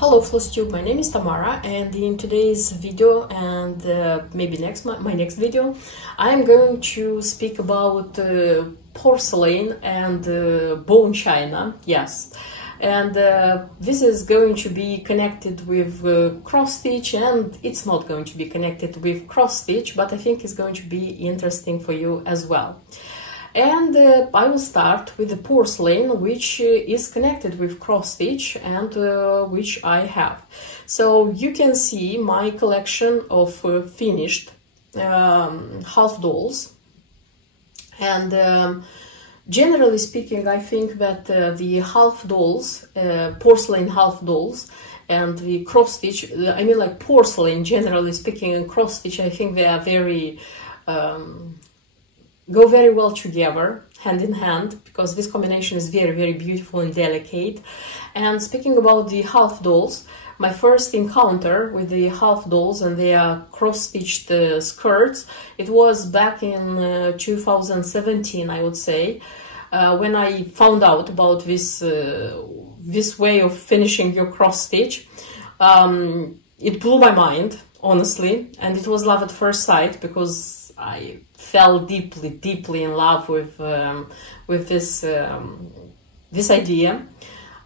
Hello FlossTube, my name is Tamara, and in today's video and maybe my next video, I am going to speak about porcelain and bone china. Yes, and this is going to be connected with cross stitch, and it's not going to be connected with cross stitch, but I think it's going to be interesting for you as well. And I will start with the porcelain, which is connected with cross stitch and which I have. So you can see my collection of finished half dolls. And generally speaking, I think that the half dolls, porcelain half dolls, and the cross stitch, I mean like porcelain generally speaking and cross stitch, I think they are very go very well together, hand in hand, because this combination is very, very beautiful and delicate. And speaking about the half dolls, my first encounter with the half dolls and their cross-stitched skirts, it was back in 2017, I would say, when I found out about this this way of finishing your cross-stitch. It blew my mind, honestly, and it was love at first sight, because I fell deeply, deeply in love with this this idea.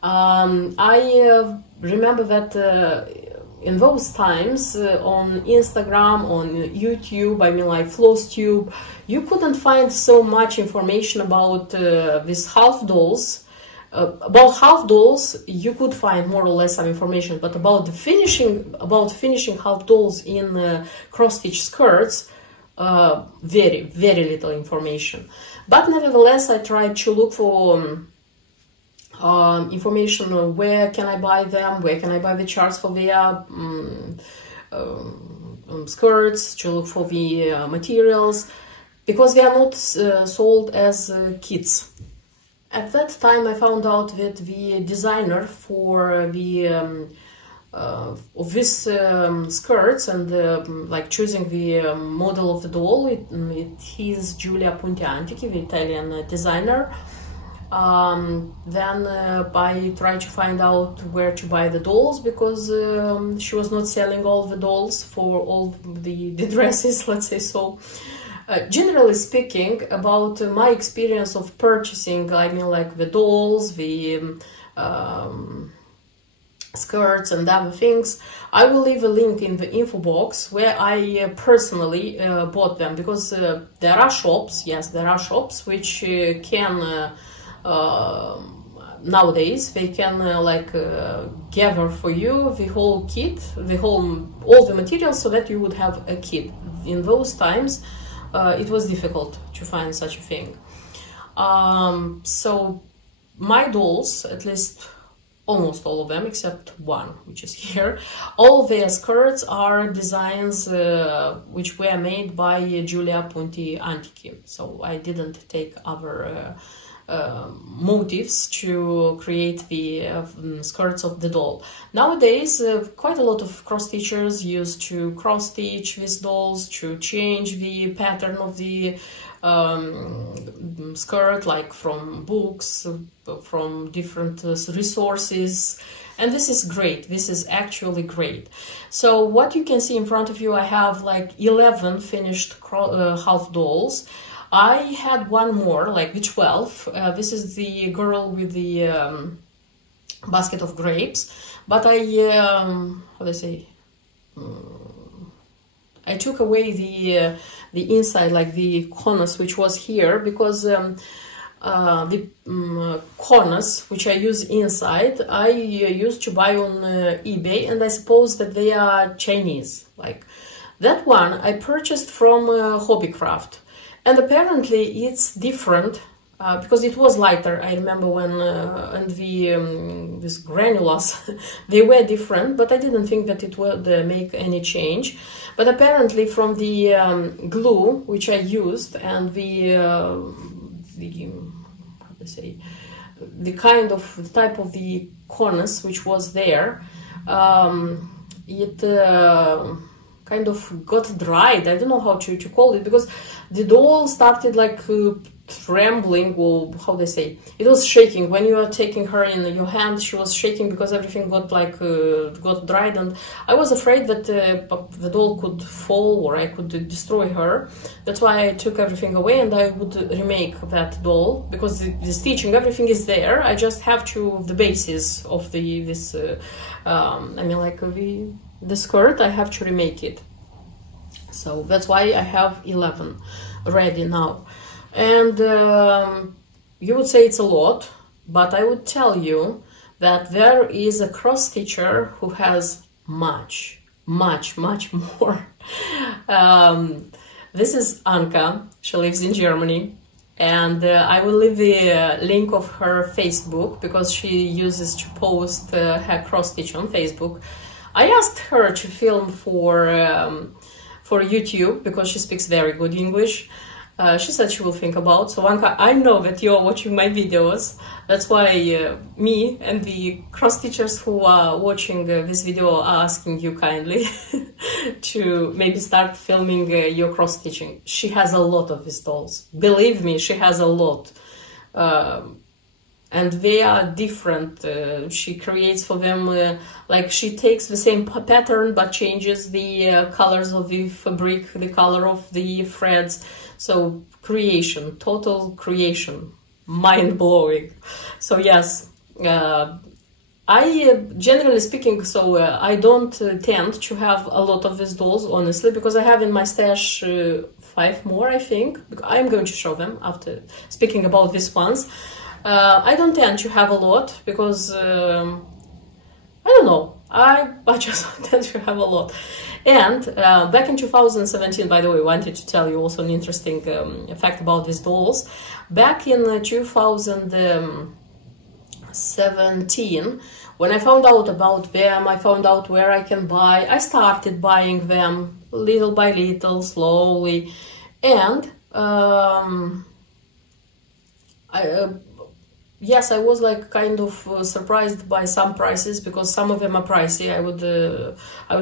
I remember that in those times on Instagram, on YouTube, I mean like FlossTube, you couldn't find so much information about these half dolls. About half dolls, you could find more or less some information, but about the finishing half dolls in cross-stitch skirts, very, very little information. But nevertheless, I tried to look for information. Where can I buy them? Where can I buy the charts for their skirts? To look for the materials, because they are not sold as kits. At that time, I found out that the designer for the of these skirts and like choosing the model of the doll, it is Giulia Antichi, the Italian designer. Then I tried to find out where to buy the dolls, because she was not selling all the dolls for all the dresses, let's say so. Generally speaking, about my experience of purchasing, I mean like the dolls, the skirts and other things, I will leave a link in the info box where I personally bought them, because there are shops, yes, there are shops which can nowadays they can gather for you the whole kit, all the materials, so that you would have a kit. In those times it was difficult to find such a thing. So my dolls, at least almost all of them except one, which is here, all their skirts are designs which were made by Giulia Antichi. So I didn't take other motifs to create the skirts of the doll. Nowadays, quite a lot of cross stitchers used to cross stitch these dolls to change the pattern of the skirt, like from books, from different resources, and this is great. This is actually great. So what you can see in front of you, I have like 11 finished half dolls. I had one more, like the 12. This is the girl with the basket of grapes, but I how do I say, I took away the inside, like the corners which was here, because the corners which I use inside, I used to buy on eBay, and I suppose that they are Chinese. Like that one I purchased from Hobbycraft, and apparently it's different because it was lighter. I remember when and the these granules they were different, but I didn't think that it would make any change. But apparently from the glue which I used and the how to say, the kind of the type of the cornice which was there, it kind of got dried. I don't know how to call it, because the doll started like trembling, or how they say, it was shaking when you are taking her in your hand. She was shaking because everything got like got dried, and I was afraid that the doll could fall or I could destroy her. That's why I took everything away and I would remake that doll, because the stitching, everything is there. I just have to the basis of this I mean, like the skirt, I have to remake it. So that's why I have 11 ready now. And you would say it's a lot, but I would tell you that there is a cross stitcher who has much more. This is Anka. She lives in Germany, and I will leave the link of her Facebook, because she uses to post her cross stitch on Facebook. I asked her to film for YouTube, because she speaks very good English. She said she will think about. So Anka, I know that you're watching my videos. That's why me and the cross stitchers who are watching this video are asking you kindly to maybe start filming your cross stitching. She has a lot of these dolls. Believe me, she has a lot. And they are different. She creates for them, like she takes the same pattern but changes the colors of the fabric, the color of the threads. So creation, total creation, mind-blowing. So yes, I generally speaking, so I don't tend to have a lot of these dolls, honestly, because I have in my stash 5 more, I think. I'm going to show them after speaking about these ones. I don't tend to have a lot because I don't know, I just don't tend to have a lot. And back in 2017, by the way, I wanted to tell you also an interesting fact about these dolls. Back in 2017, when I found out about them, I found out where I can buy. I started buying them little by little, slowly, and yes, I was like kind of surprised by some prices, because some of them are pricey. I would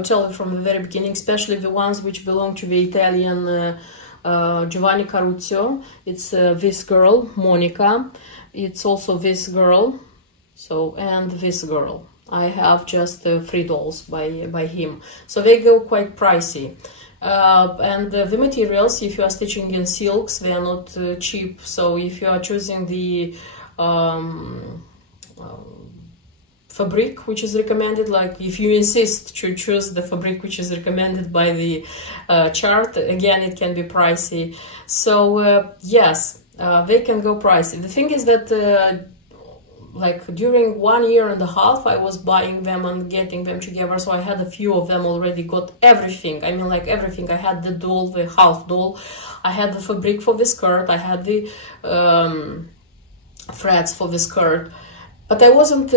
tell you from the very beginning, especially the ones which belong to the Italian Giovanni Caruccio. It's this girl, Monica. It's also this girl. So, and this girl. I have just 3 dolls by him. So they go quite pricey. And the materials, if you are stitching in silks, they are not cheap. So if you are choosing the fabric which is recommended, like if you insist to choose the fabric which is recommended by the chart, again it can be pricey. So yes, they can go pricey. The thing is that like during 1.5 years I was buying them and getting them together, so I had a few of them already, got everything. I mean, like everything. I had the doll, the half doll, I had the fabric for the skirt, I had the threads for the skirt, but I wasn't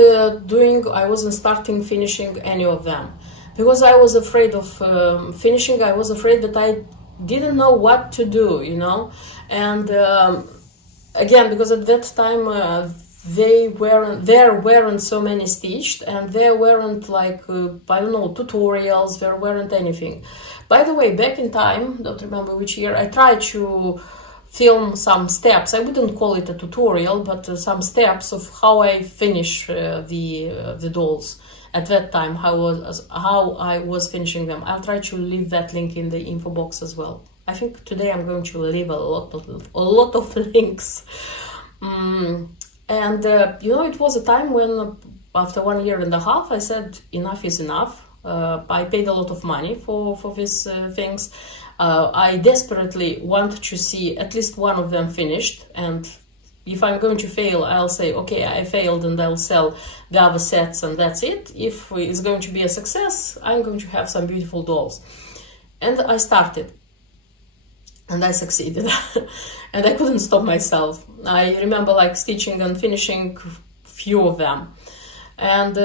starting finishing any of them, because I was afraid of finishing. I was afraid that I didn't know what to do, you know. And again, because at that time there weren't so many stitched, and there weren't like I don't know, tutorials, there weren't anything. By the way, back in time, don't remember which year, I tried to film some steps. I wouldn't call it a tutorial, but some steps of how I finish the dolls at that time, how I was finishing them. I'll try to leave that link in the info box as well. I think today I'm going to leave a lot of links. And you know, it was a time when after 1.5 years I said enough is enough. I paid a lot of money for these things. I desperately want to see at least one of them finished, and if I'm going to fail, I'll say, okay, I failed, and I'll sell the other sets, and that's it. If it's going to be a success, I'm going to have some beautiful dolls. And I started, and I succeeded, and I couldn't stop myself. I remember like stitching and finishing few of them. And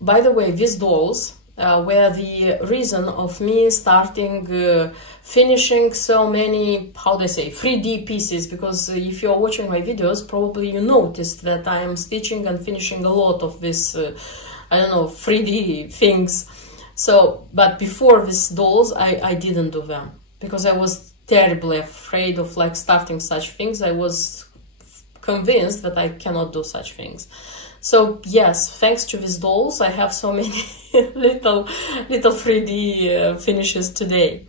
by the way, these dolls were the reason of me starting finishing so many, how they say, 3D pieces, because if you're watching my videos, probably you noticed that I am stitching and finishing a lot of this, I don't know, 3D things. So, but before these dolls, I didn't do them, because I was terribly afraid of like starting such things. I was convinced that I cannot do such things. So yes, thanks to these dolls, I have so many little 3D finishes today.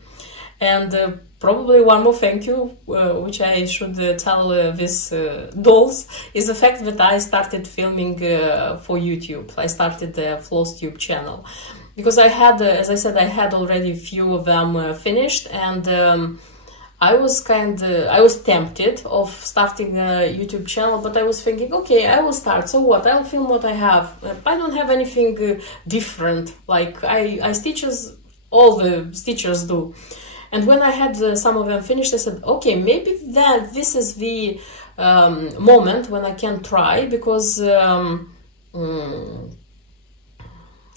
And probably one more thank you, which I should tell these dolls, is the fact that I started filming for YouTube. I started the FlossTube channel because I had, as I said, I had already a few of them finished, and I was tempted of starting a YouTube channel, but I was thinking, okay, I will start, so what, I'll film what I have. I don't have anything different, like I stitch as all the stitchers do. And when I had some of them finished, I said, okay, maybe this is the moment when I can try, because I don't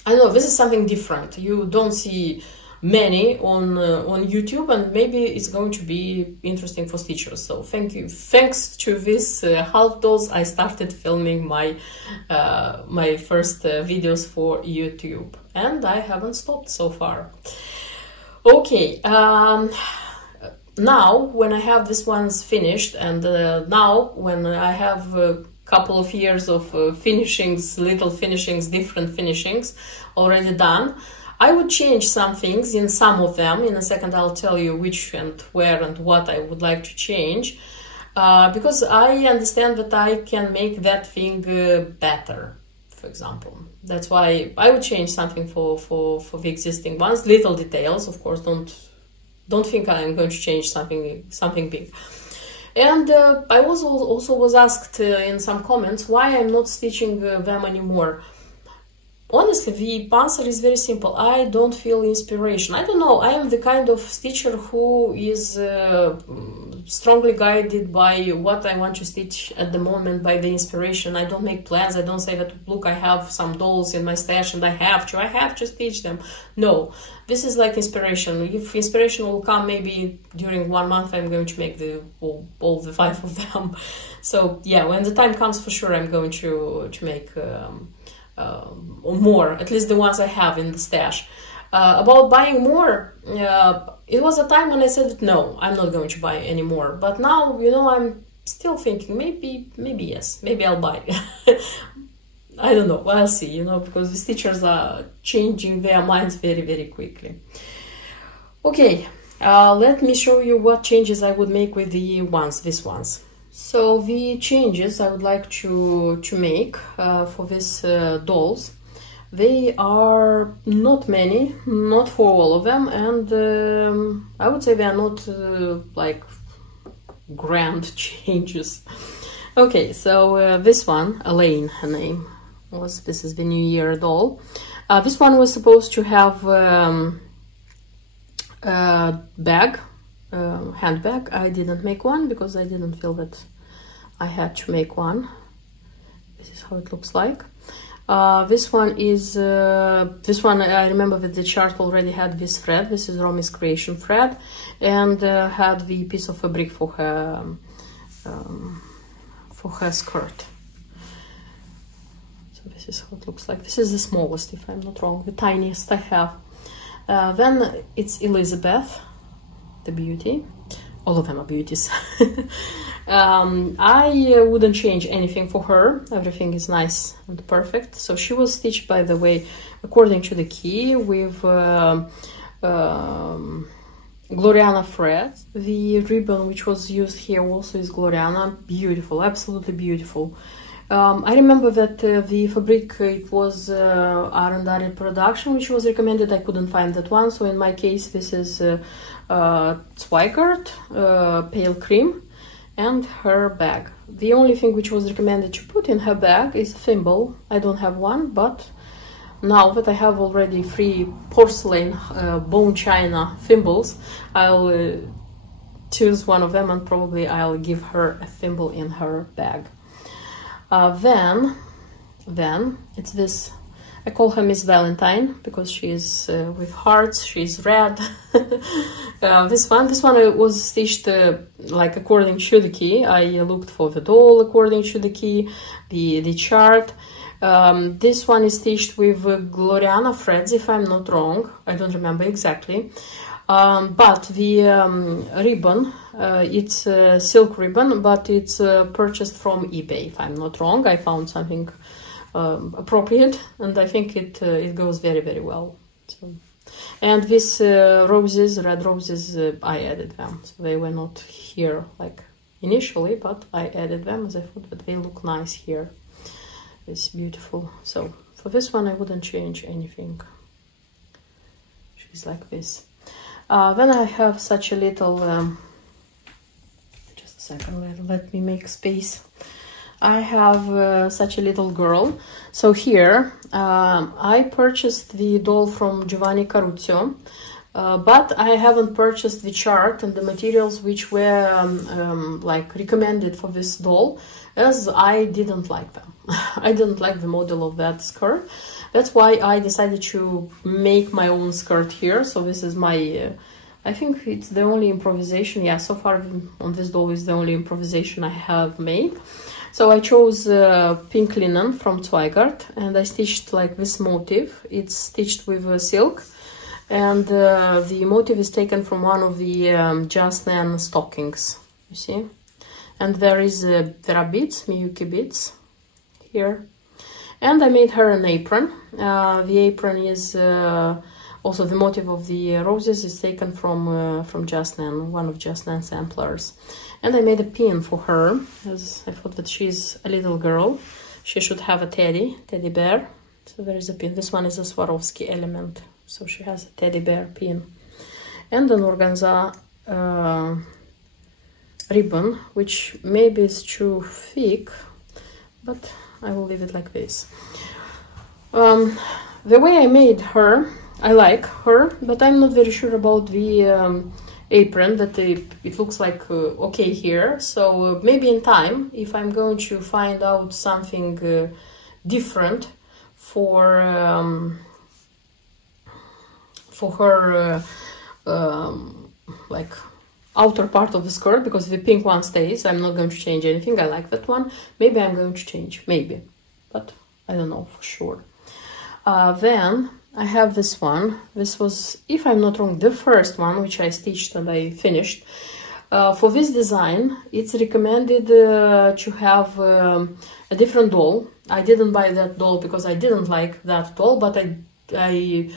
know, this is something different. You don't see many on YouTube, and maybe it's going to be interesting for stitchers. So thanks to these half dolls, I started filming my my first videos for YouTube, and I haven't stopped so far. Okay, now when I have this ones finished, and now when I have a couple of years of finishings, little finishings, different finishings already done, I would change some things in some of them. In a second I'll tell you which and where and what I would like to change, because I understand that I can make that thing better, for example. That's why I would change something for the existing ones. Little details, of course. Don't think I'm going to change something big. And I also was asked in some comments why I'm not stitching them anymore. Honestly, the answer is very simple. I don't feel inspiration. I don't know. I am the kind of stitcher who is strongly guided by what I want to stitch at the moment, by the inspiration. I don't make plans. I don't say that, look, I have some dolls in my stash and I have to stitch them. No, this is like inspiration. If inspiration will come maybe during 1 month, I'm going to make all the 5 of them. So yeah, when the time comes, for sure I'm going to make more, at least the ones I have in the stash. About buying more, it was a time when I said no, I'm not going to buy any more. But now, you know, I'm still thinking maybe yes, maybe I'll buy. I don't know, I'll see, you know, because the stitchers are changing their minds very, very quickly. Okay, let me show you what changes I would make with these ones. So the changes I would like to make for these dolls, they are not many, not for all of them, and I would say they are not like grand changes. Okay, so this one, Elaine, her name was, this is the New Year doll. This one was supposed to have a bag, handbag. I didn't make one because I didn't feel that I had to make one. This is how it looks like. This one is this one. I remember that the chart already had this thread. This is Romy's creation thread, and had the piece of fabric for her skirt. So this is how it looks like. This is the smallest, if I'm not wrong, the tiniest I have. Then it's Elizabeth, the beauty. All of them are beauties. I wouldn't change anything for her. Everything is nice and perfect. So she was stitched, by the way, according to the key, with Gloriana thread. The ribbon which was used here also is Gloriana. Beautiful, absolutely beautiful. I remember that the fabric, it was R&R production, which was recommended. I couldn't find that one, so in my case this is Zweigart, pale cream, and her bag. The only thing which was recommended to put in her bag is a thimble. I don't have one, but now that I have already 3 porcelain bone china thimbles, I'll choose one of them and probably I'll give her a thimble in her bag. Then it's this, I call her Miss Valentine because she is with hearts, she's red. This one was stitched like according to the key. I looked for the doll according to the key, the chart. This one is stitched with Gloriana threads, if I'm not wrong. I don't remember exactly. But the ribbon, it's silk ribbon, but it's purchased from eBay, if I'm not wrong. I found something appropriate, and I think it goes very, very well. So, and these roses, red roses, I added them, so they were not here like initially, but I added them as I thought that they look nice here. It's beautiful. So for this one I wouldn't change anything. She's like this. Then I have such a little just a second, let me make space. I have such a little girl. So here I purchased the doll from Giovanni Caruccio, but I haven't purchased the chart and the materials which were like recommended for this doll, as I didn't like them. I didn't like the model of that skirt. That's why I decided to make my own skirt here. So this is my I think it's the only improvisation, yeah, so far on this doll is the only improvisation I have made. So I chose pink linen from Zweigart, and I stitched like this motif. It's stitched with silk, and the motif is taken from one of the Just Nan stockings, you see. And there are beads, Miyuki beads here. And I made her an apron. The apron is also the motif of the roses is taken from Just Nan, one of Just Nan samplers. And I made a pin for her, as I thought that she's a little girl. She should have a teddy bear. So there is a pin. This one is a Swarovski element. So she has a teddy bear pin. And an organza ribbon, which maybe is too thick, but I will leave it like this. The way I made her, I like her, but I'm not very sure about the apron, that it looks like okay here. So maybe in time, if I'm going to find out something different for her like outer part of the skirt, because the pink one stays, I'm not going to change anything. I like that one. Maybe I'm going to change, maybe, but I don't know for sure. Then I have this one. This was, if I'm not wrong, the first one which I stitched and I finished. For this design, it's recommended to have a different doll. I didn't buy that doll because I didn't like that doll, but I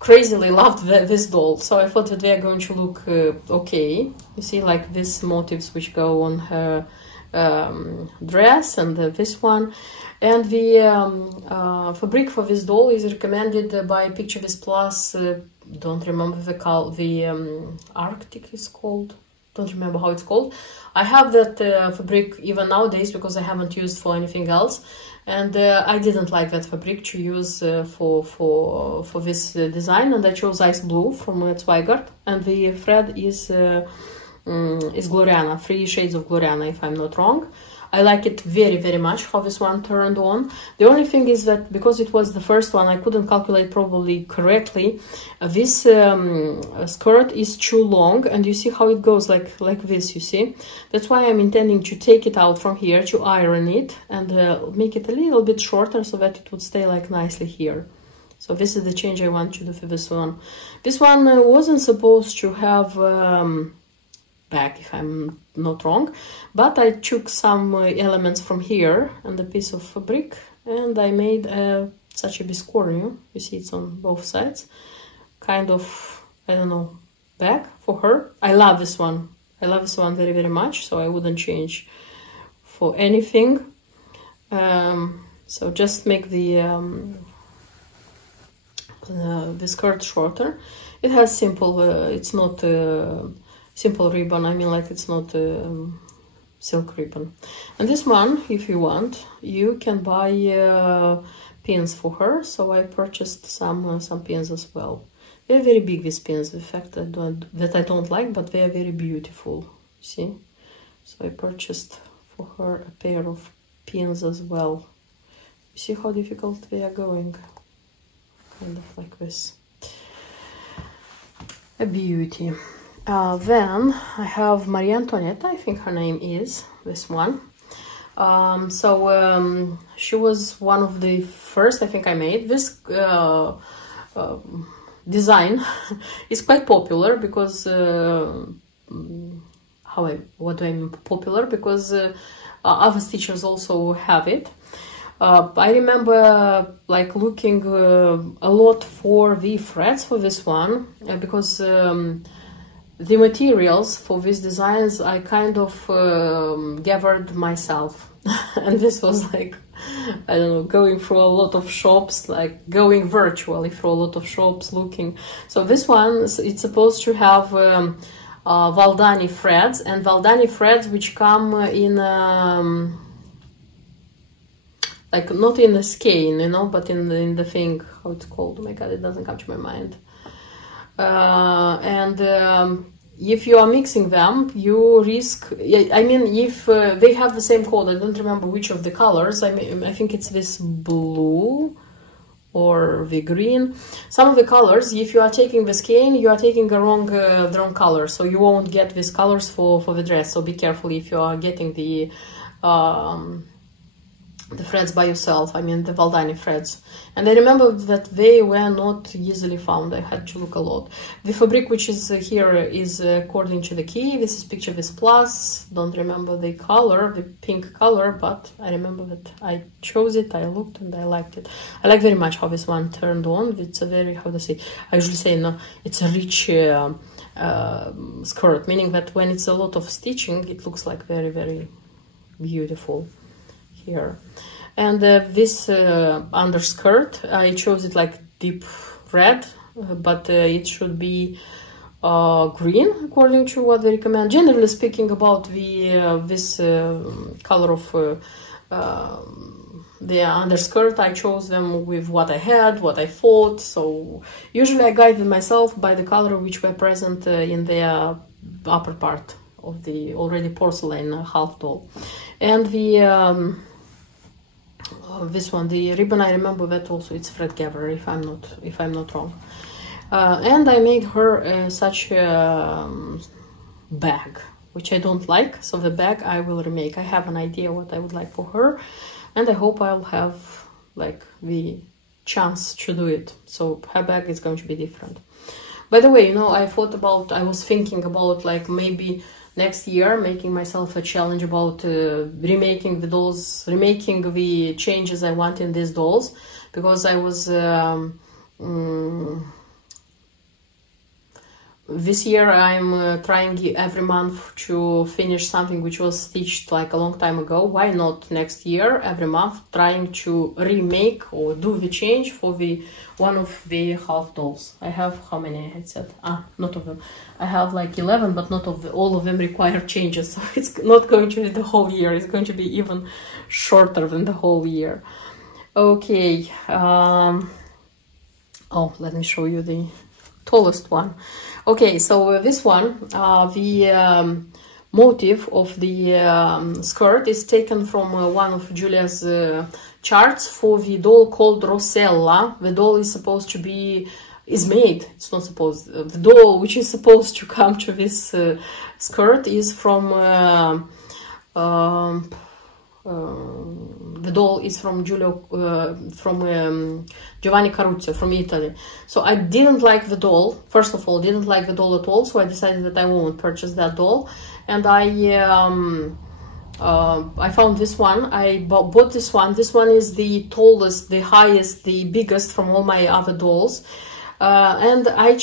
crazily loved this doll, so I thought that they are going to look okay. You see, like these motifs which go on her dress, and this one. And the fabric for this doll is recommended by Picture This Plus. Don't remember the Arctic is called. Don't remember how it's called. I have that fabric even nowadays because I haven't used for anything else, and I didn't like that fabric to use for this design, and I chose ice blue from Zweigart, and the thread is Gloriana, 3 shades of Gloriana, if I'm not wrong. I like it very, very much how this one turned on. The only thing is that because it was the first one, I couldn't calculate probably correctly. This skirt is too long, and you see how it goes like this, you see. That's why I'm intending to take it out from here, to iron it, and make it a little bit shorter so that it would stay like nicely here. So this is the change I want to do for this one. This one wasn't supposed to have back, if I'm not wrong, but I took some elements from here and a piece of fabric, and I made such a biscornu. You see it's on both sides, kind of, I don't know, bag for her. I love this one. I love this one very, very much, so I wouldn't change for anything. So just make the skirt shorter. It has simple, it's not simple ribbon, I mean, like, it's not silk ribbon. And this one, if you want, you can buy pins for her, so I purchased some pins as well. They're very big, these pins, in fact that I don't like, but they are very beautiful, see. So I purchased for her a pair of pins as well. You see how difficult they are going, kind of like this. A beauty. Then I have Maria Antonietta, I think her name is, this one. She was one of the first, I think, I made. This design is quite popular because what do I mean popular? Because other stitchers also have it. I remember like looking a lot for the threads for this one because the materials for these designs I kind of gathered myself. And this was like, I don't know, going through a lot of shops, like going virtually through a lot of shops looking. So this one, it's supposed to have Valdani threads, and Valdani threads which come in like not in the skein, you know, but in the thing, how it's called. Oh my god, it doesn't come to my mind. If you are mixing them, you risk, I mean, if they have the same code, I don't remember which of the colors, I think it's this blue or the green. Some of the colors, if you are taking the skein, you are taking the wrong color, so you won't get these colors for the dress. So be careful if you are getting the threads by yourself, I mean the Valdani threads. And I remember that they were not easily found, I had to look a lot. The fabric which is here is according to the key. This is picture with plus, don't remember the color, the pink color, but I remember that I chose it, I looked and I liked it. I like very much how this one turned on. It's a very, how to say, I usually say, no, it's a rich skirt, meaning that when it's a lot of stitching, it looks like very, very beautiful here. And this underskirt, I chose it like deep red, but it should be green according to what they recommend. Generally speaking, about the this color of the underskirt, I chose them with what I had, what I thought. So usually I guided myself by the color which were present in the upper part of the already porcelain half doll. And the this one, the ribbon, I remember that also it's thread gatherer, if I'm not wrong. And I made her such a bag, which I don't like. So the bag I will remake. I have an idea what I would like for her, and I hope I'll have like the chance to do it. So her bag is going to be different. By the way, you know, I was thinking about like maybe next year making myself a challenge about remaking the dolls, remaking the changes I want in these dolls, because I was this year I'm trying every month to finish something which was stitched like a long time ago. Why not next year every month trying to remake or do the change for the one of the half dolls? I have, how many I had said? Not of them. I have like 11, but not of all of them require changes. So it's not going to be the whole year. It's going to be even shorter than the whole year. Okay. Oh, let me show you the tallest one. Okay, so this one, the motif of the skirt is taken from one of Julia's charts for the doll called Rosella. The doll is supposed to be, is made, it's not supposed, the doll which is supposed to come to this skirt is from, the doll is from Giovanni Caruccio from Italy. So I didn't like the doll. First of all, didn't like the doll at all. So I decided that I won't purchase that doll. And I found this one. I bought this one. This one is the tallest, the highest, the biggest from all my other dolls. And I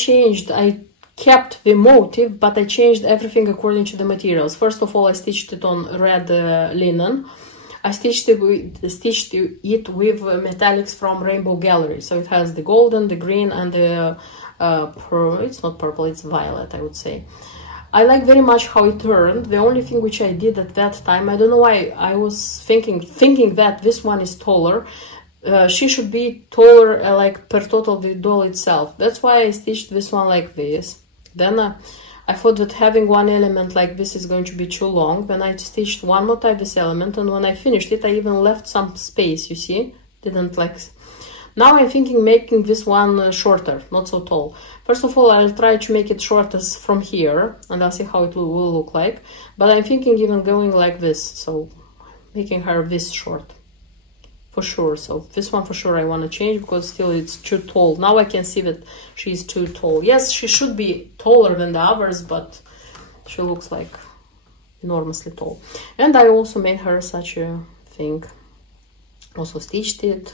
kept the motif, but I changed everything according to the materials. First of all, I stitched it on red linen. I stitched it with metallics from Rainbow Gallery. So it has the golden, the green, and the it's not purple, it's violet, I would say. I like very much how it turned. The only thing which I did at that time, I don't know why, I was thinking that this one is taller. She should be taller, like per total the doll itself. That's why I stitched this one like this. Then I thought that having one element like this is going to be too long. Then I stitched one more time this element, and when I finished it, I even left some space, you see? Didn't like... Now I'm thinking making this one shorter, not so tall. First of all, I'll try to make it shortest from here, and I'll see how it will look like. But I'm thinking even going like this, so making her this short. for sure. So this one for sure I want to change because still it's too tall. Now I can see that she's too tall. Yes, she should be taller than the others, but she looks like enormously tall. And I also made her such a thing. Also stitched it.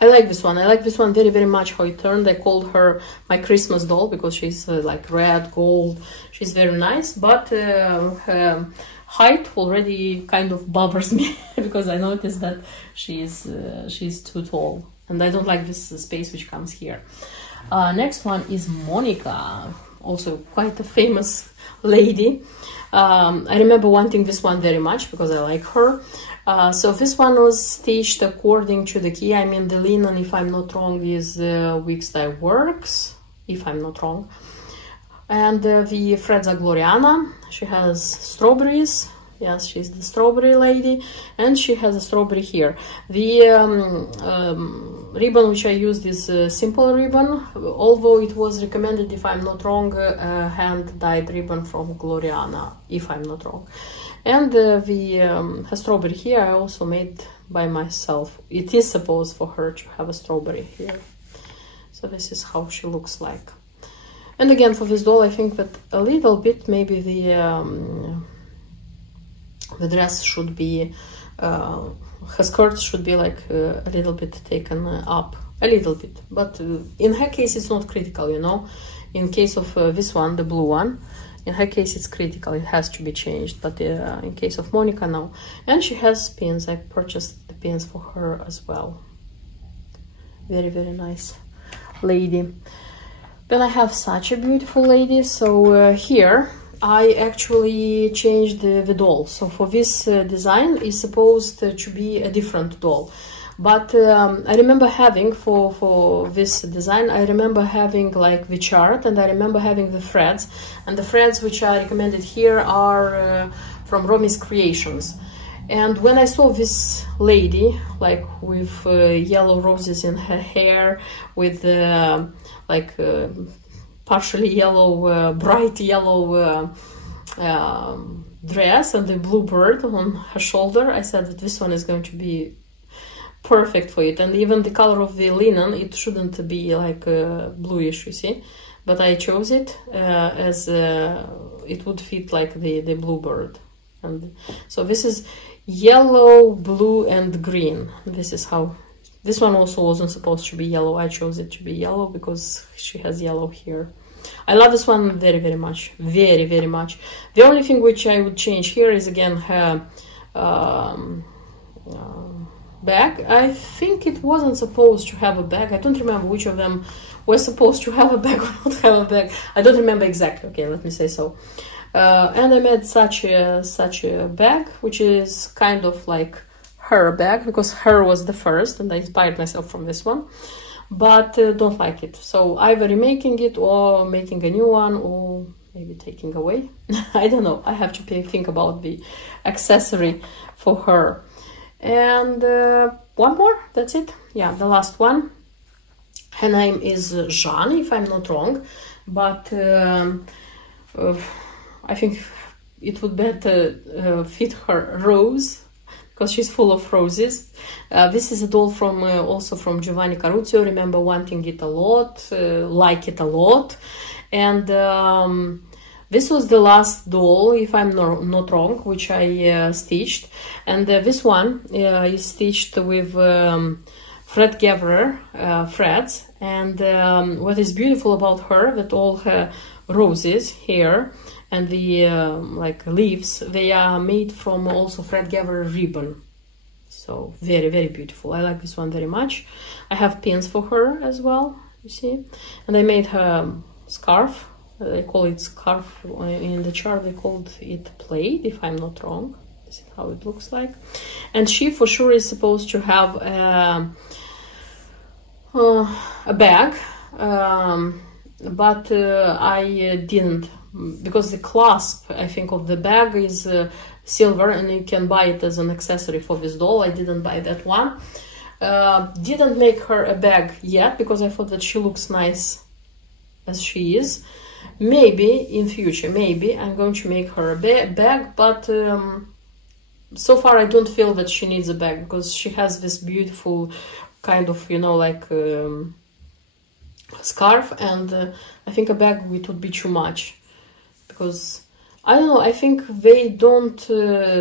I like this one. I like this one very, very much how it turned. I called her my Christmas doll because she's like red, gold. She's very nice, but her height already kind of bothers me because I noticed that she's too tall. And I don't like this space which comes here. Next one is Monica, also quite a famous lady. I remember wanting this one very much because I like her. So this one was stitched according to the key. I mean, the linen, if I'm not wrong, is Weeks Dye Works, if I'm not wrong. And the threads are Gloriana. She has strawberries. Yes, she's the strawberry lady, and she has a strawberry here. The ribbon which I used is a simple ribbon, although it was recommended, if I'm not wrong, hand-dyed ribbon from Gloriana, if I'm not wrong. And her strawberry here I also made by myself. It is supposed for her to have a strawberry here. So this is how she looks like. And again, for this doll, I think that a little bit maybe the dress should be, her skirt should be like a little bit taken up, a little bit. But in her case, it's not critical, you know. In case of this one, the blue one, in her case, it's critical. It has to be changed. But in case of Monica, no. And she has pins. I purchased the pins for her as well. Very, very nice lady. Then I have such a beautiful lady. So here I actually changed the doll. So for this design is supposed to be a different doll. But I remember having, for this design, I remember having like the chart, and I remember having the threads. And the threads which are recommended here are from Romy's Creations. And when I saw this lady, like with yellow roses in her hair, with like partially yellow, bright yellow dress and the blue bird on her shoulder, I said that this one is going to be perfect for it. And even the color of the linen, it shouldn't be like bluish, you see. But I chose it as it would fit like the blue bird. And so this is yellow, blue, and green. This is how. This one also wasn't supposed to be yellow. I chose it to be yellow because she has yellow here. I love this one very, very much. Very, very much. The only thing which I would change here is again her bag. I think it wasn't supposed to have a bag. I don't remember which of them were supposed to have a bag or not have a bag. I don't remember exactly. Okay, let me say so. And I made such a bag, which is kind of like her bag, because her was the first, and I inspired myself from this one. But don't like it. So either remaking it or making a new one, or maybe taking away. I don't know. I have to think about the accessory for her. And one more, that's it. Yeah, the last one. Her name is Jeanne, if I'm not wrong. But I think it would better fit her Rose, because she's full of roses. This is a doll from also from Giovanni Caruccio. Remember wanting it a lot, like it a lot. And this was the last doll, if I'm not wrong, which I stitched. And this one is stitched with thread gatherer threads. And what is beautiful about her, that all her roses here and the like leaves, they are made from also thread gatherer ribbon. So very, very beautiful. I like this one very much. I have pins for her as well, you see. And I made her scarf. They call it scarf in the chart. They called it plaid, if I'm not wrong. This is how it looks like. And she for sure is supposed to have a bag, but I didn't, because the clasp, I think, of the bag is silver, and you can buy it as an accessory for this doll. I didn't buy that one. Didn't make her a bag yet, because I thought that she looks nice as she is. Maybe in future, maybe I'm going to make her a bag, but so far I don't feel that she needs a bag, because she has this beautiful kind of, you know, like scarf, and I think a bag it would be too much, because I don't know, I think they don't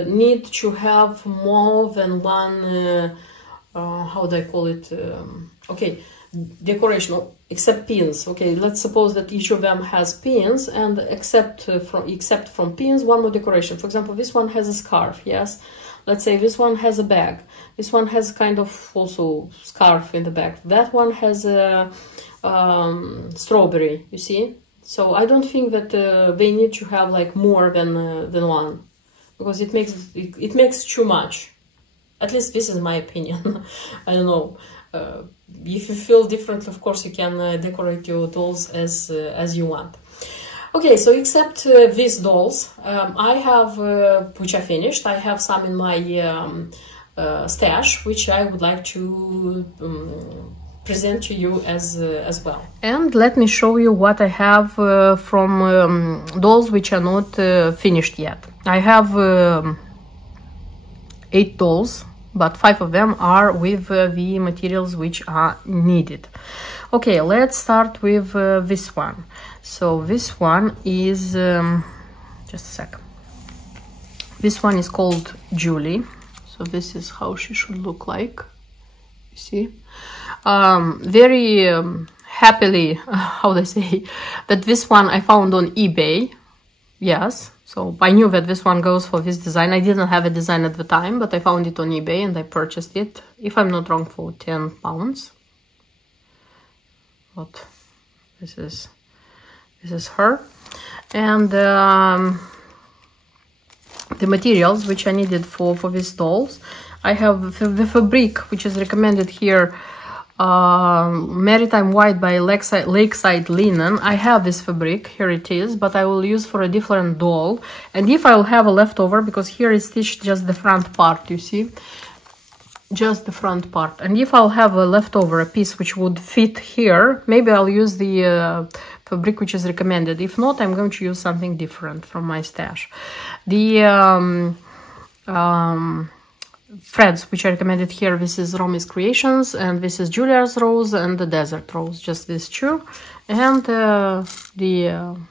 need to have more than one how do I call it, okay, decoration, except pins. Okay, let's suppose that each of them has pins, and except from pins, one more decoration. For example, this one has a scarf, yes. Let's say this one has a bag. This one has kind of also scarf in the back. That one has a strawberry, you see. So I don't think that they need to have like more than one, because it makes too much. At least this is my opinion. I don't know. If you feel different, of course, you can decorate your dolls as you want. Okay, so except these dolls, I have, which I finished, I have some in my stash, which I would like to present to you as well. And let me show you what I have from dolls which are not finished yet. I have 8 dolls, but 5 of them are with the materials which are needed. Okay, let's start with this one. So this one is, just a sec. This one is called Julie. So this is how she should look like. You see? Very happily, how do I say, that this one I found on eBay. Yes. So I knew that this one goes for this design. I didn't have a design at the time, but I found it on eBay and I purchased it, if I'm not wrong, for £10. But this is her. And the materials which I needed for these dolls, I have the fabric which is recommended here, Maritime White by Lakeside Linen. I have this fabric, here it is, but I will use for a different doll. And if I will have a leftover, because here is stitched just the front part, you see, just the front part. And if I'll have a leftover, a piece which would fit here, maybe I'll use the fabric which is recommended. If not, I'm going to use something different from my stash. The threads which I recommended here, this is Romy's Creations, and this is Julia's Rose and the Desert Rose, just these two, and the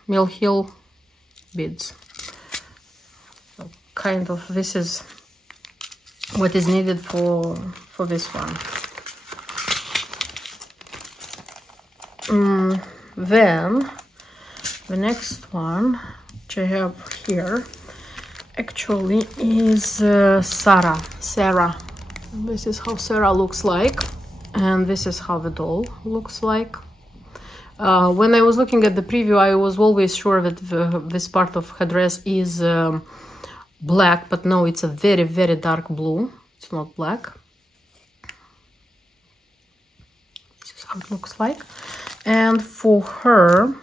Mill Hill beads. So kind of this is what is needed for this one. Then the next one which I have here actually is Sarah. This is how Sarah looks like, and this is how the doll looks like. When I was looking at the preview, I was always sure that this part of her dress is black, but no, it's a very, very dark blue. It's not black. This is how it looks like. And for her,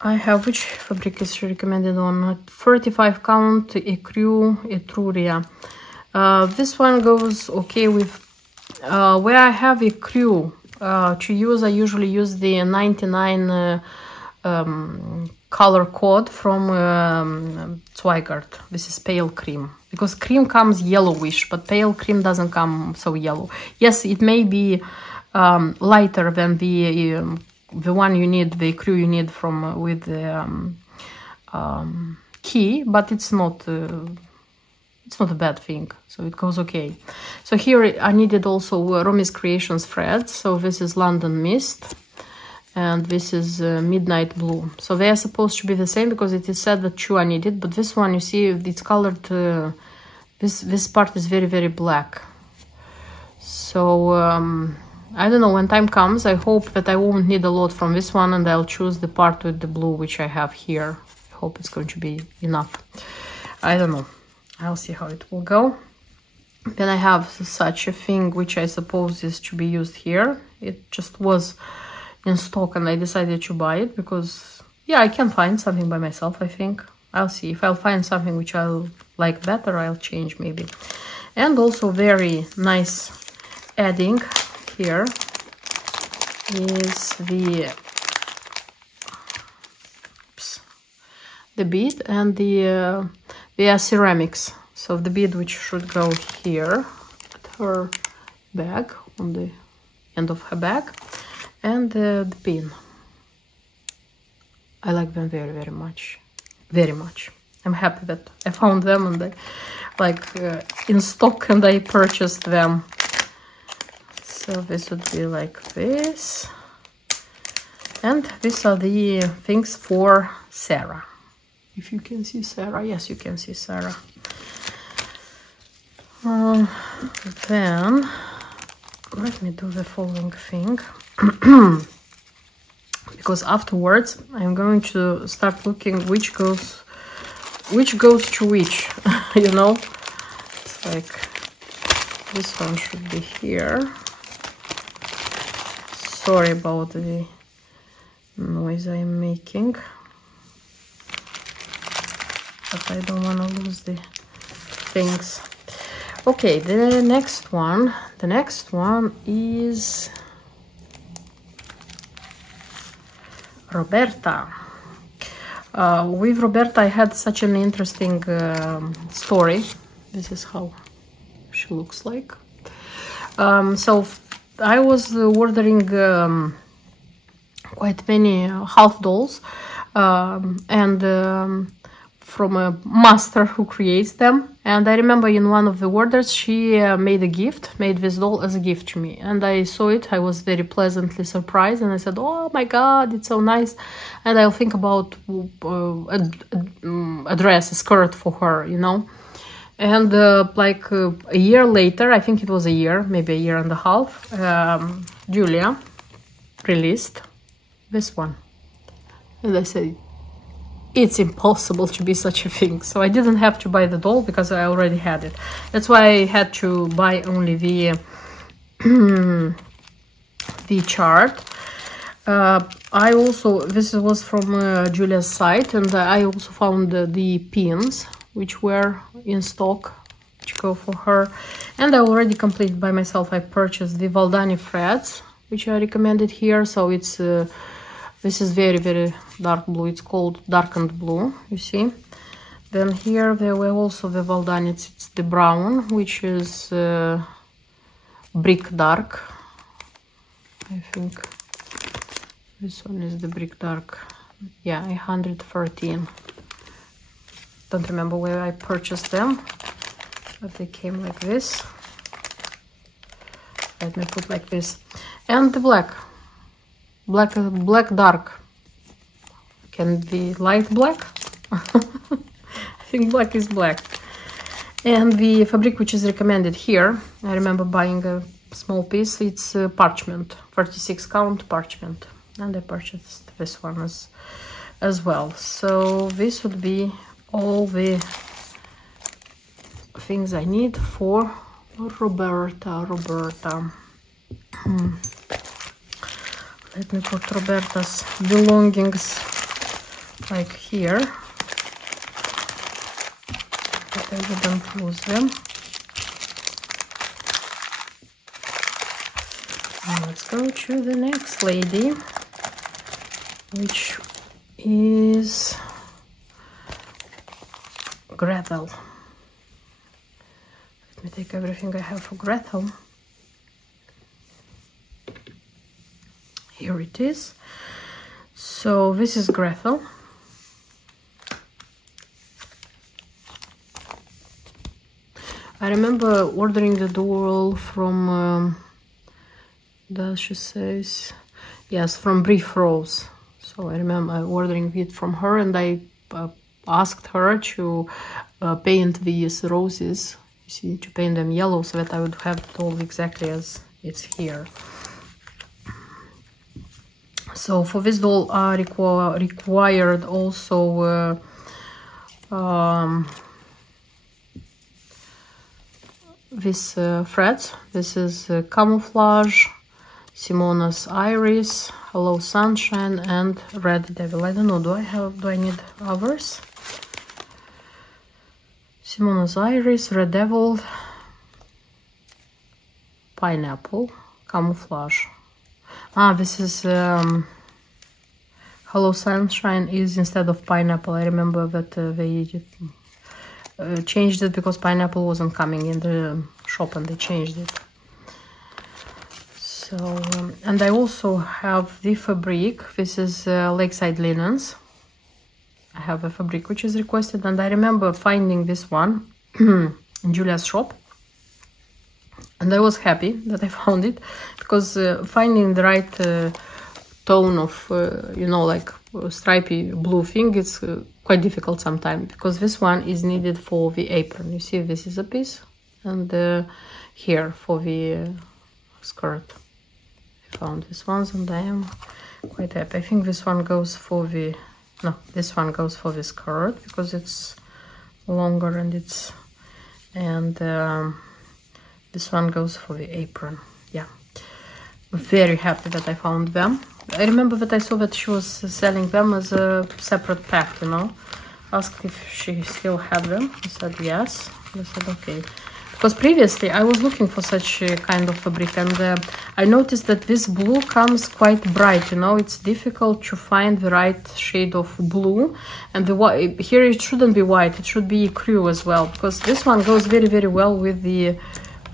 I have, which fabric is she recommended on? 35 count Ecru Etruria. This one goes okay with, where I have Ecru to use, I usually use the 99 color code from Zweigart. This is pale cream, because cream comes yellowish, but pale cream doesn't come so yellow. Yes, it may be lighter than the one you need, the crew you need from with the key, but it's not a bad thing, so it goes okay. So here I needed also Romy's Creations threads. So this is London Mist, and this is Midnight Blue. So they are supposed to be the same, because it is said that 2 are needed, but this one, you see, it's colored, this part is very, very black. So I don't know, when time comes, I hope that I won't need a lot from this one, and I'll choose the part with the blue which I have here. I hope it's going to be enough. I don't know. I'll see how it will go. Then I have such a thing which I suppose is to be used here. It just was in stock and I decided to buy it because, yeah, I can find something by myself, I think. I'll see. If I'll find something which I'll like better, I'll change maybe. And also very nice adding here is the bead, and they are ceramics. So the bead which should go here at her bag, on the end of her bag, and the pin. I like them very, very much. Very much. I'm happy that I found them and they like in stock and I purchased them. So this would be like this. And these are the things for Sarah. If you can see Sarah, yes, you can see Sarah. Then let me do the following thing. Because afterwards I'm going to start looking which goes to which. You know, it's like this one should be here. Sorry about the noise I'm making, but I don't want to lose the things. Okay, the next one is Roberta. With Roberta I had such an interesting story. This is how she looks like. So I was ordering quite many half dolls and from a master who creates them, and I remember in one of the orders she made this doll as a gift to me, and I saw it. I was very pleasantly surprised, and I said, oh my god, it's so nice, and I'll think about a dress, a skirt for her, you know. And like a year later, I think it was a year, maybe a year and a half, Julia released this one, and I said, it's impossible to be such a thing. So I didn't have to buy the doll because I already had it. That's why I had to buy only the the chart. I also, this was from Julia's site, and I also found the pins which were in stock, which go for her. And I already completed by myself. I purchased the Valdani threads, which I recommended here. So it's this is very, very dark blue. It's called darkened blue, you see. Then here there were also the Valdani. It's the brown, which is brick dark. I think this one is the brick dark. Yeah, 113. Don't remember where I purchased them, but they came like this. Let me put like this. And the black dark. Can be light black. I think black is black. And the fabric which is recommended here, I remember buying a small piece. It's parchment, 36 count parchment, and I purchased this one as well. So this would be all the things I need for Roberta. Let me put Roberta's belongings like here, but I didn't lose them. Now let's go to the next lady, which is Gretel. Let me take everything I have for Gretel. Here it is. So this is Gretel. I remember ordering the doll from, she says, yes, from Brief Rose. So I remember ordering it from her, and I asked her to paint these roses, you see, to paint them yellow so that I would have it all exactly as it's here. So for this doll I required also this threads. This is Camouflage, Simona's Iris, Hello Sunshine, and Red Devil. I don't know, do I need others? Simona's Iris, Red Devil, Pineapple, Camouflage. Ah, this is Hello Sunshine is instead of Pineapple. I remember that changed it because pineapple wasn't coming in the shop, and they changed it. So and I also have the fabric. This is Lakeside Linens. I have a fabric which is requested, and I remember finding this one in Julia's shop, and I was happy that I found it, because finding the right tone of you know, like stripy blue thing, it's quite difficult sometimes, because this one is needed for the apron. You see, this is a piece, and here for the skirt. I found this ones, and I am quite happy. I think this one goes for the, no, this one goes for the skirt because it's longer, and it's, and this one goes for the apron. Yeah, very happy that I found them. I remember that I saw that she was selling them as a separate pack, you know. Asked if she still had them. I said yes. I said okay. Because previously I was looking for such a kind of fabric, and I noticed that this blue comes quite bright, you know. It's difficult to find the right shade of blue, and the white here, it shouldn't be white, it should be crew as well, because this one goes very, very well with the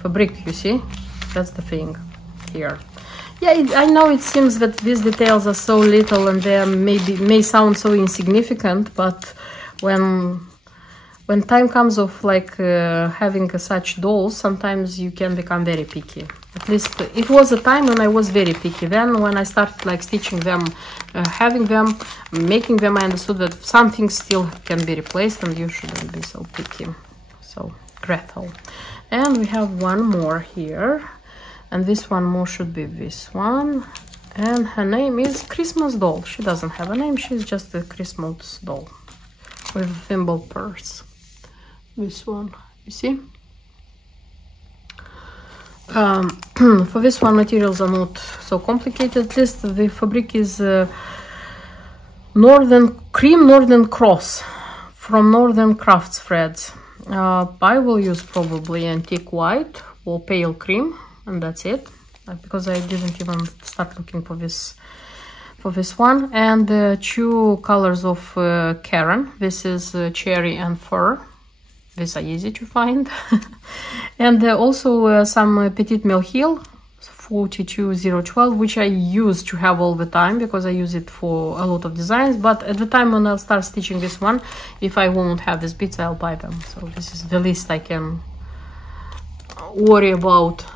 fabric, you see. That's the thing here. Yeah, I know it seems that these details are so little, and they may sound so insignificant, but when time comes of like having such dolls, sometimes you can become very picky. At least it was a time when I was very picky. Then when I started like stitching them, having them, making them, I understood that some things still can be replaced, and you shouldn't be so picky. So Gretel. And we have one more here, and this one more should be this one, and her name is Christmas Doll. She doesn't have a name, she's just a Christmas doll with a thimble purse. This one, you see. For this one, materials are not so complicated. At least the fabric is cream Northern Cross from Northern Crafts threads. I will use probably antique white or pale cream, and that's it, because I didn't even start looking for this one. And two colors of Karen. This is cherry and fur. These are easy to find. And also some Petite Mill Heel 42012, which I used to have all the time because I use it for a lot of designs. But at the time when I'll start stitching this one, if I won't have these bits, I'll buy them. So this is the least I can worry about.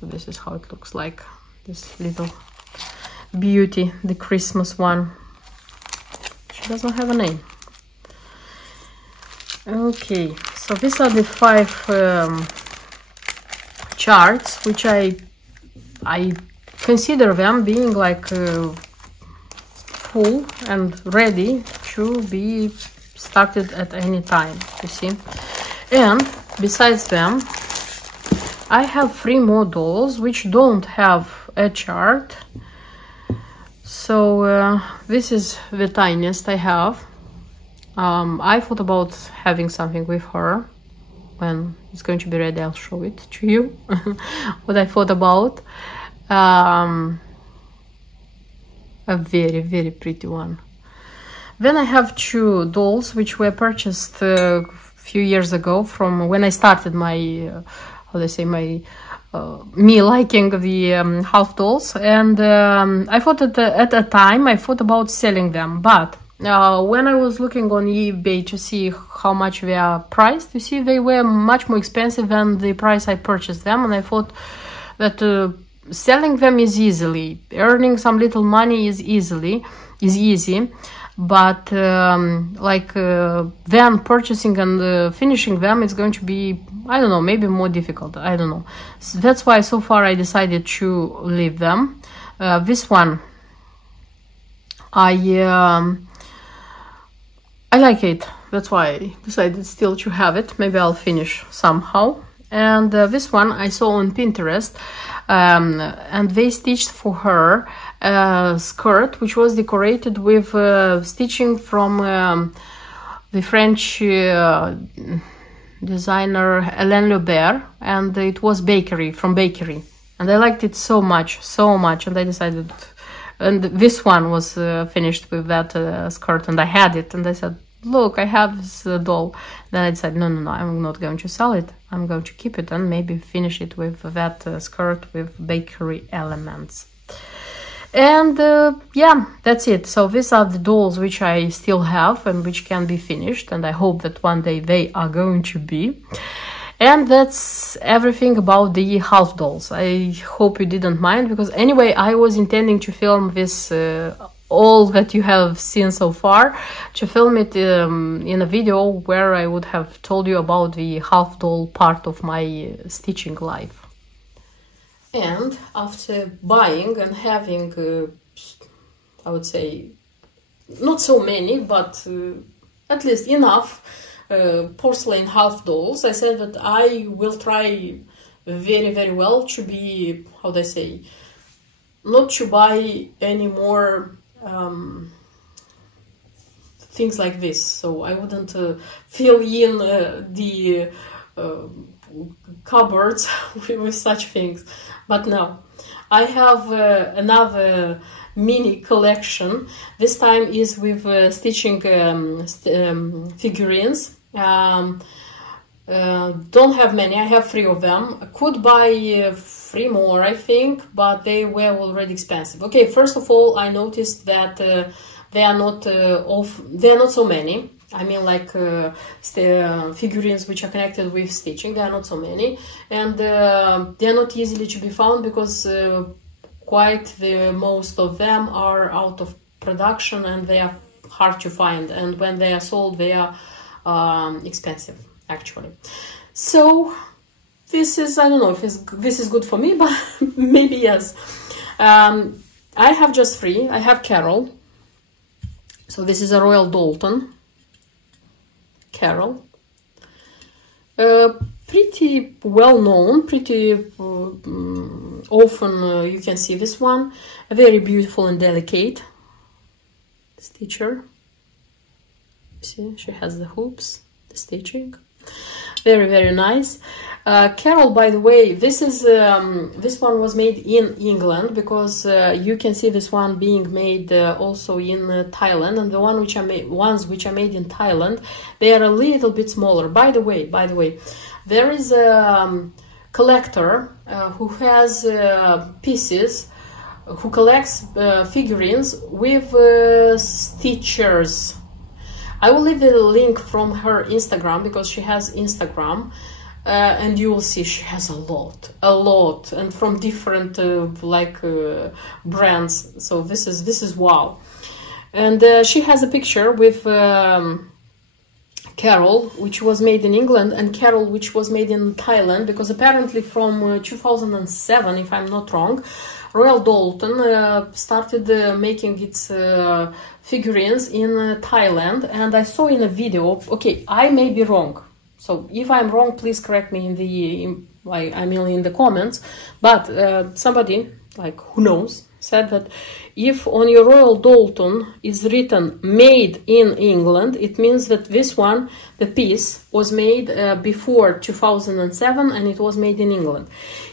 So this is how it looks like, this little beauty, the Christmas one. She doesn't have a name. Okay, so these are the 5 charts, which I consider them being like full and ready to be started at any time, you see. And besides them, I have 3 more dolls which don't have a chart. So this is the tiniest I have. I thought about having something with her. When it's going to be ready, I'll show it to you. What I thought about. A very, very pretty one. Then I have 2 dolls which were purchased a few years ago from when I started my, how do I say, my me liking the half dolls. And I thought at a time I thought about selling them, but when I was looking on eBay to see how much they are priced, you see, they were much more expensive than the price I purchased them, and I thought that selling them is easily, earning some little money is easy, but then purchasing and finishing them, it's going to be, I don't know, maybe more difficult. I don't know. So that's why so far I decided to leave them. This one, I like it. That's why I decided still to have it. Maybe I'll finish somehow. And this one I saw on Pinterest, and they stitched for her a skirt which was decorated with stitching from the French designer Hélène Lebert, and it was from bakery, and I liked it so much, and I decided, and this one was finished with that skirt, and I had it, and I said, look, I have this doll. Then I decided, no, no, no, I'm not going to sell it. I'm going to keep it and maybe finish it with that skirt with bakery elements. And yeah, that's it. So these are the dolls which I still have and which can be finished, and I hope that one day they are going to be. And that's everything about the half dolls. I hope you didn't mind, because anyway, I was intending to film this all that you have seen so far, to film it in a video where I would have told you about the half doll part of my stitching life. And after buying and having, I would say, not so many, but at least enough porcelain half dolls, I said that I will try very, very well to be, how do I say, not to buy any more things like this. So I wouldn't fill in the cupboards with such things. But no, I have another mini collection. This time is with stitching figurines. Don't have many, I have 3 of them. I could buy 3 more, I think, but they were already expensive. Okay, first of all, I noticed that they are not so many. I mean, like figurines which are connected with stitching, they are not so many, and they are not easily to be found, because quite the most of them are out of production and they are hard to find, and when they are sold they are expensive actually. So this is, I don't know if this is good for me, but maybe yes. I have just 3. I have Carol. So this is a Royal Doulton. Carol. Pretty well known, pretty often you can see this one. A very beautiful and delicate stitcher. See, she has the hoops, the stitching. Very, very nice. Carol, by the way, this one was made in England, because you can see this one being made also in Thailand, and the ones which are made in Thailand, they are a little bit smaller. By the way, there is a collector who has pieces, who collects figurines with stitchers. I will leave the link from her Instagram, because she has Instagram, and you will see she has a lot, and from different brands. So this is wow. And she has a picture with Carol, which was made in England, and Carol, which was made in Thailand, because apparently from 2007, if I'm not wrong, Royal Doulton started making its figurines in Thailand, and I saw in a video, okay, I may be wrong, so if I'm wrong, please correct me in the comments, but somebody, like, who knows, said that if on your Royal Doulton is written made in England, it means that this one, the piece, was made before 2007 and it was made in England.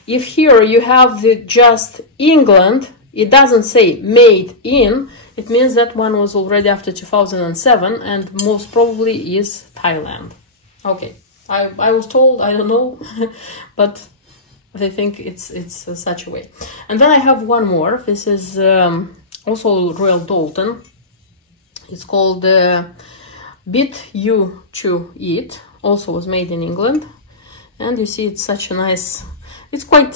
If here you have the just England, it doesn't say made in, it means that one was already after 2007 and most probably is Thailand. Okay, I was told, I don't know, but they think it's such a way. And then I have one more. This is also Royal Doulton. It's called Bit You to Eat. Also was made in England. And you see it's such a nice... It's quite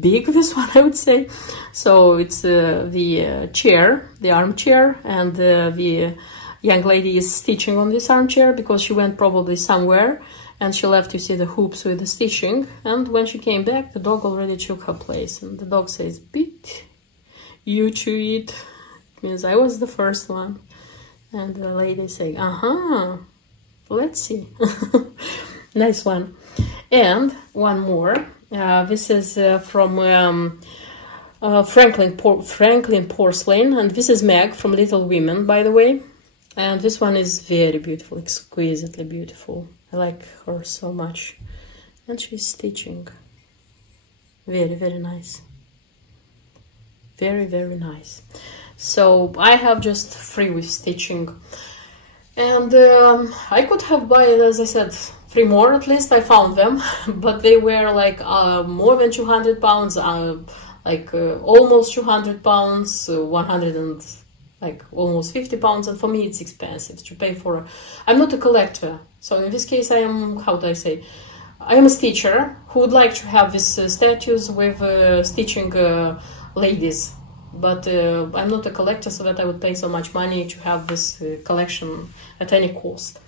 big, this one, I would say. So it's the chair, the armchair, and the young lady is stitching on this armchair because she went probably somewhere. And she left, you see, the hoops with the stitching. And when she came back, the dog already took her place. And the dog says, bit you to eat. It means I was the first one. And the lady saying, let's see. Nice one. And one more. This is from Franklin Porcelain. And this is Meg from Little Women, by the way. And this one is very beautiful, exquisitely beautiful. I like her so much. And she's stitching. Very, very nice. Very, very nice. So I have just 3 with stitching. And I could have bought, as I said, 3 more at least. I found them, but they were like more than 200 pounds, almost 200 pounds, 100 and like almost 50 pounds. And for me, it's expensive to pay for. I'm not a collector, so in this case, I am. How do I say? I am a stitcher who would like to have these statues with stitching ladies. But I'm not a collector, so that I would pay so much money to have this collection at any cost.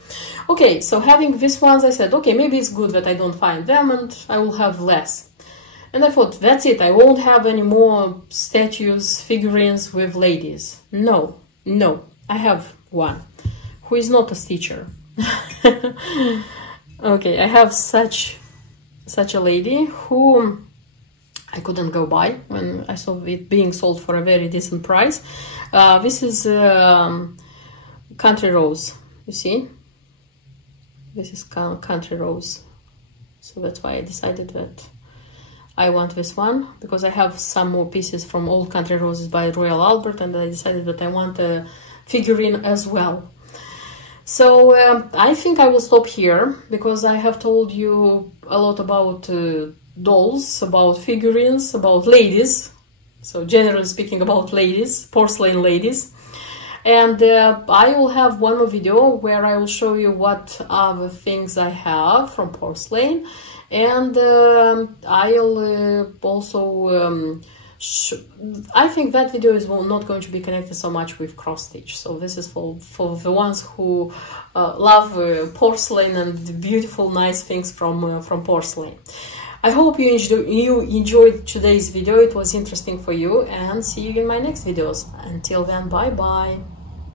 Okay, so having these ones, I said, okay, maybe it's good that I don't find them and I will have less. And I thought, that's it, I won't have any more statues, figurines with ladies. No, I have one who is not a stitcher. Okay, I have such a lady who I couldn't go buy when I saw it being sold for a very decent price. This is country rose, you see? This is country rose. So that's why I decided that I want this one, because I have some more pieces from old country roses by Royal Albert, and I decided that I want a figurine as well. So I think I will stop here, because I have told you a lot about dolls, about figurines, about ladies, so generally speaking about ladies, porcelain ladies. And I will have one more video where I will show you what are the things I have from porcelain, and I'll also I think that video is not going to be connected so much with cross stitch, so this is for the ones who love porcelain and beautiful nice things from porcelain. I hope you enjoyed today's video. It was interesting for you, and see you in my next videos. Until then, bye bye.